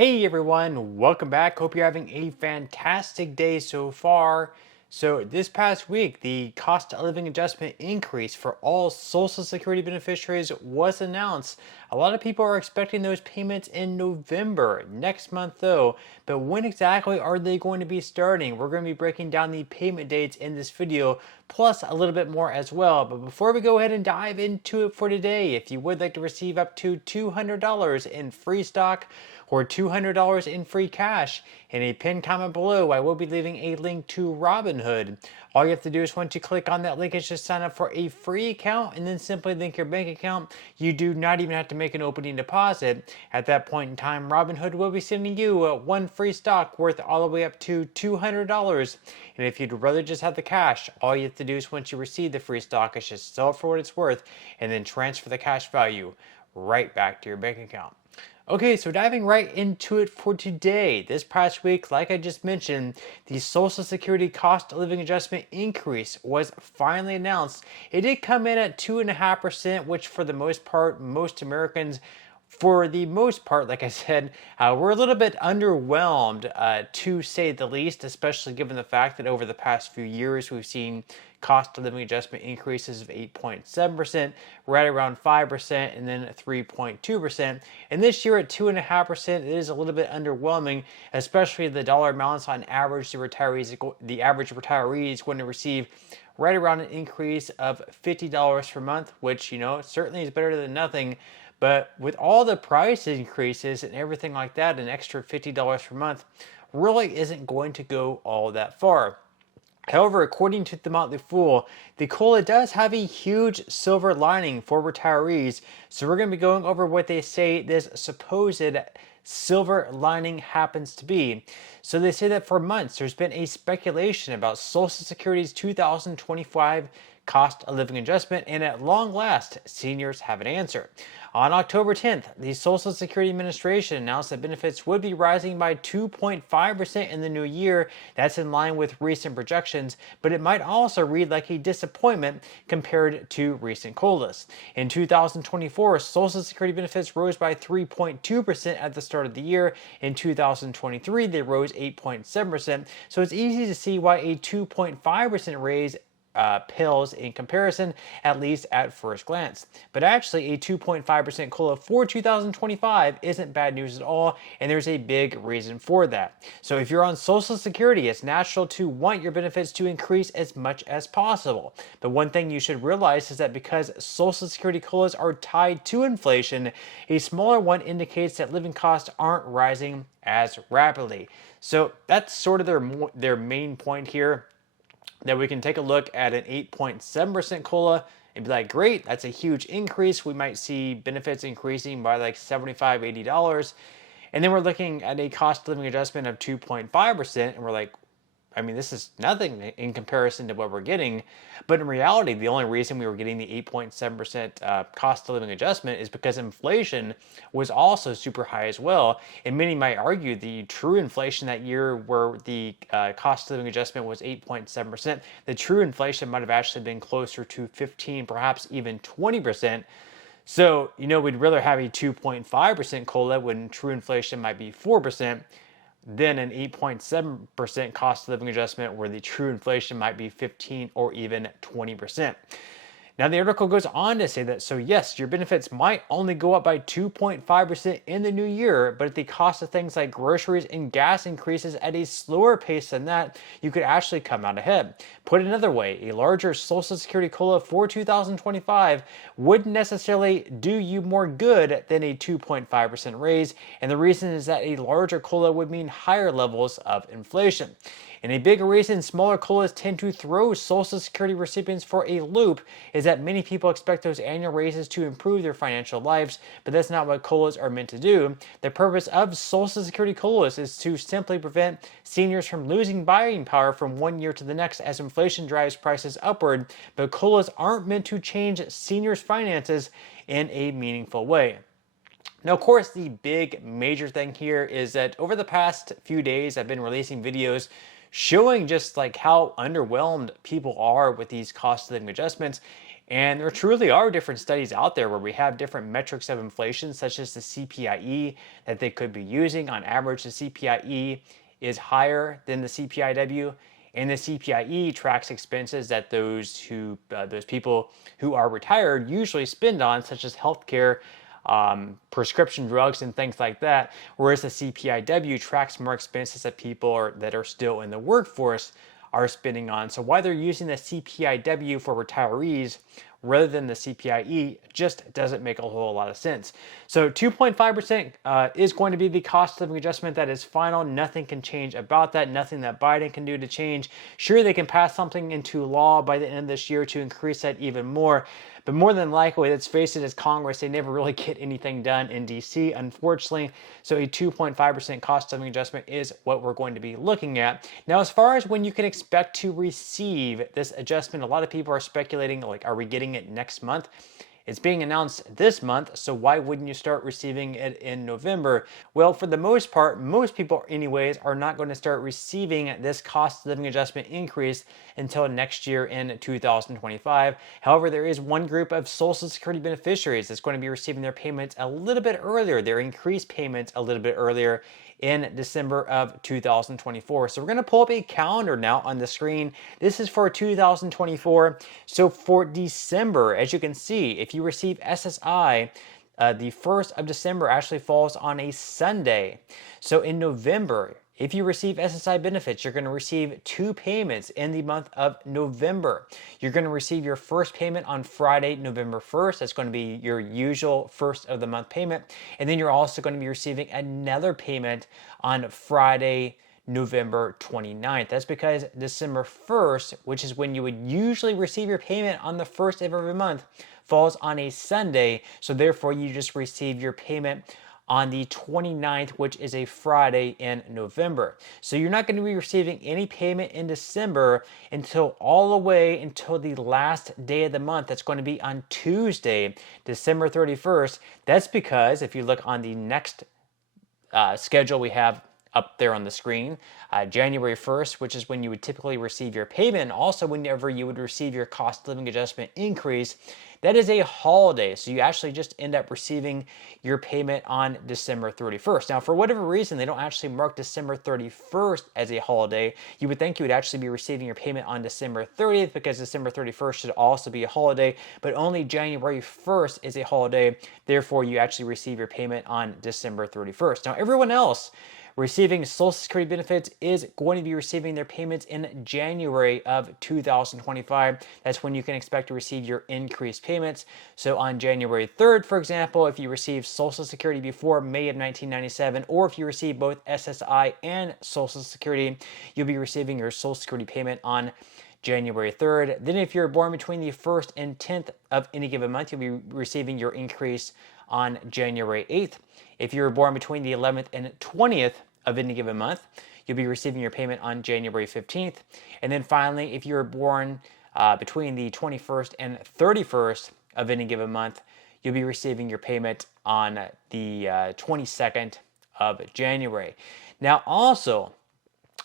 Hey everyone, welcome back. Hope you're having a fantastic day so far. So, this past week, the cost of living adjustment increase for all Social Security beneficiaries was announced. A lot of people are expecting those payments in November, next month though. But when exactly are they going to be starting? We're going to be breaking down the payment dates in this video, plus a little bit more as well. But before we go ahead and dive into it for today, if you would like to receive up to $200 in free stock, or $200 in free cash. In a pinned comment below, I will be leaving a link to Robinhood. All you have to do is once you click on that link is just sign up for a free account and then simply link your bank account. You do not even have to make an opening deposit. At that point in time, Robinhood will be sending you one free stock worth all the way up to $200. And if you'd rather just have the cash, all you have to do is once you receive the free stock is just sell it for what it's worth and then transfer the cash value right back to your bank account. Okay, so diving right into it for today. This past week, like I just mentioned, the Social Security cost of living adjustment increase was finally announced. It did come in at 2.5%, which for the most part, most Americans, for the most part, like I said, we're a little bit underwhelmed, to say the least, especially given the fact that over the past few years we've seen cost of living adjustment increases of 8.7%, right around 5%, and then 3.2%. And this year at 2.5%, it is a little bit underwhelming, especially the dollar amounts on average the average retiree is going to receive right around an increase of $50 per month, which, certainly is better than nothing. But with all the price increases and everything like that, an extra $50 per month really isn't going to go all that far. However, according to the Motley Fool, the COLA does have a huge silver lining for retirees. So we're going to be going over what they say this supposed silver lining happens to be. So they say that for months there's been a speculation about Social Security's 2025 cost of living adjustment, and at long last, seniors have an answer. On October 10th, the Social Security Administration announced that benefits would be rising by 2.5% in the new year. That's in line with recent projections, but it might also read like a disappointment compared to recent COLAs. In 2024, Social Security benefits rose by 3.2% at the start of the year. In 2023, they rose 8.7%. So it's easy to see why a 2.5% raise pales in comparison, at least at first glance. But actually, a 2.5% COLA for 2025 isn't bad news at all, and there's a big reason for that. So if you're on Social Security, it's natural to want your benefits to increase as much as possible. But one thing you should realize is that because Social Security COLAs are tied to inflation, a smaller one indicates that living costs aren't rising as rapidly. So that's sort of their main point here, that we can take a look at an 8.7% COLA and be like, great, that's a huge increase. We might see benefits increasing by like $75, $80. And then we're looking at a cost of living adjustment of 2.5%, and we're like, this is nothing in comparison to what we're getting. But in reality, the only reason we were getting the 8.7% cost of living adjustment is because inflation was also super high as well. And many might argue the true inflation that year, where the cost of living adjustment was 8.7%, the true inflation might have actually been closer to 15, perhaps even 20%. So, we'd rather have a 2.5% COLA when true inflation might be 4%. Then an 8.7% cost of living adjustment where the true inflation might be 15 or even 20%. Now, the article goes on to say that, so yes, your benefits might only go up by 2.5% in the new year, but if the cost of things like groceries and gas increases at a slower pace than that, you could actually come out ahead. Put another way, a larger Social Security COLA for 2025 wouldn't necessarily do you more good than a 2.5% raise, and the reason is that a larger COLA would mean higher levels of inflation. And a big reason smaller COLAs tend to throw Social Security recipients for a loop is that many people expect those annual raises to improve their financial lives, but that's not what COLAs are meant to do. The purpose of Social Security COLAs is to simply prevent seniors from losing buying power from one year to the next as inflation drives prices upward, but COLAs aren't meant to change seniors' finances in a meaningful way. Now, of course, the big major thing here is that over the past few days, I've been releasing videos showing just like how underwhelmed people are with these cost of living adjustments. And there truly are different studies out there where we have different metrics of inflation, such as the CPIE, that they could be using. On average, the CPIE is higher than the CPIW, and the CPIE tracks expenses that those people who are retired usually spend on, such as healthcare, prescription drugs, and things like that. Whereas the CPIW tracks more expenses that people that are still in the workforce are spending on. So why they're using the CPIW for retirees rather than the CPIE just doesn't make a whole lot of sense. So 2.5% is going to be the cost of living adjustment that is final. Nothing can change about that. Nothing that Biden can do to change. Sure, they can pass something into law by the end of this year to increase that even more. But more than likely, let's face it, as Congress, they never really get anything done in DC, unfortunately. So a 2.5% cost of living adjustment is what we're going to be looking at. Now, as far as when you can expect to receive this adjustment, a lot of people are speculating, like, are we getting it next month? It's being announced this month, so why wouldn't you start receiving it in November? Well, for the most part, most people anyways are not going to start receiving this cost of living adjustment increase until next year in 2025. However, there is one group of Social Security beneficiaries that's going to be receiving their payments a little bit earlier, their increased payments a little bit earlier in December of 2024. So we're going to pull up a calendar now on the screen. This is for 2024. So for December, as you can see, if you receive SSI, the 1st of December actually falls on a Sunday. So in November, if you receive SSI benefits, you're going to receive 2 payments in the month of November. You're going to receive your first payment on Friday, November 1st. That's going to be your usual first of the month payment. And then you're also going to be receiving another payment on Friday, November 29th. That's because December 1st, which is when you would usually receive your payment on the 1st of every month, falls on a Sunday. So therefore, you just receive your payment on the 29th, which is a Friday in November. So you're not going to be receiving any payment in December until all the way until the last day of the month. That's going to be on Tuesday, December 31st. That's because if you look on the next schedule we have up there on the screen, January 1st, which is when you would typically receive your payment, and also whenever you would receive your cost of living adjustment increase, that is a holiday. So you actually just end up receiving your payment on December 31st. Now, for whatever reason, they don't actually mark December 31st as a holiday. You would think you would actually be receiving your payment on December 30th because December 31st should also be a holiday, but only January 1st is a holiday. Therefore, you actually receive your payment on December 31st. Now, everyone else receiving Social Security benefits is going to be receiving their payments in January of 2025. That's when you can expect to receive your increased payments. So on January 3rd, for example, if you receive Social Security before May of 1997, or if you receive both SSI and Social Security, you'll be receiving your Social Security payment on January 3rd. Then if you're born between the 1st and 10th of any given month, you'll be receiving your increase on January 8th. If you're born between the 11th and 20th of any given month, you'll be receiving your payment on January 15th. And then finally, if you're born between the 21st and 31st of any given month, you'll be receiving your payment on the 22nd of January. Now also,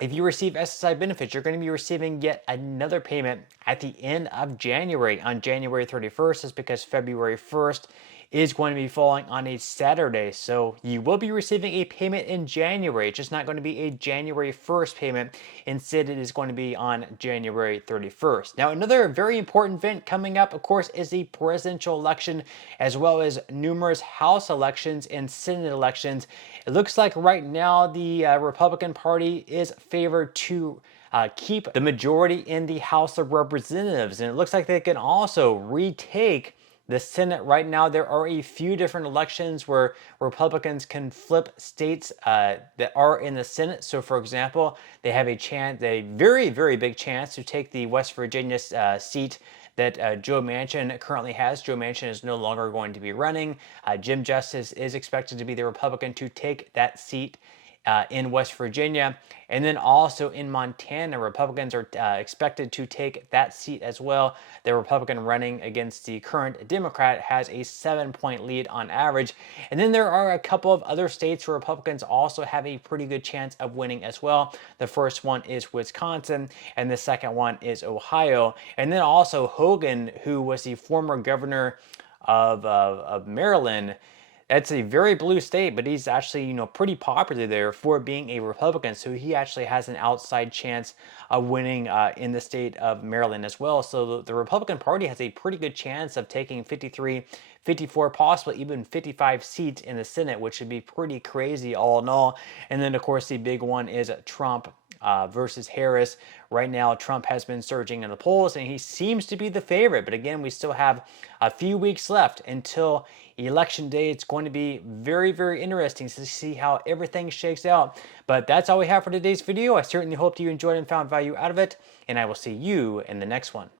if you receive SSI benefits, you're going to be receiving yet another payment at the end of January, on January 31st. Is because February 1st is going to be falling on a Saturday. So you will be receiving a payment in January. It's just not going to be a January 1st payment. Instead, it is going to be on January 31st. Now, another very important event coming up, of course, is the presidential election, as well as numerous House elections and Senate elections. It looks like right now the Republican Party is favored to keep the majority in the House of Representatives. And it looks like they can also retake the Senate. Right now, there are a few different elections where Republicans can flip states that are in the Senate. So, for example, they have a very, very big chance to take the West Virginia seat that Joe Manchin currently has. Joe Manchin is no longer going to be running. Jim Justice is expected to be the Republican to take that seat in West Virginia. And then also in Montana, Republicans are expected to take that seat as well. The Republican running against the current Democrat has a 7-point lead on average. And then there are a couple of other states where Republicans also have a pretty good chance of winning as well. The first one is Wisconsin, and the second one is Ohio. And then also Hogan, who was the former governor of Maryland. That's a very blue state, but he's actually, pretty popular there for being a Republican. So he actually has an outside chance of winning in the state of Maryland as well. So the Republican Party has a pretty good chance of taking 53, 54, possibly even 55 seats in the Senate, which would be pretty crazy all in all. And then, of course, the big one is Trump versus Harris. Right now, Trump has been surging in the polls, and he seems to be the favorite. But again, we still have a few weeks left until Election Day. It's going to be very, very interesting to see how everything shakes out. But that's all we have for today's video. I certainly hope you enjoyed and found value out of it, and I will see you in the next one.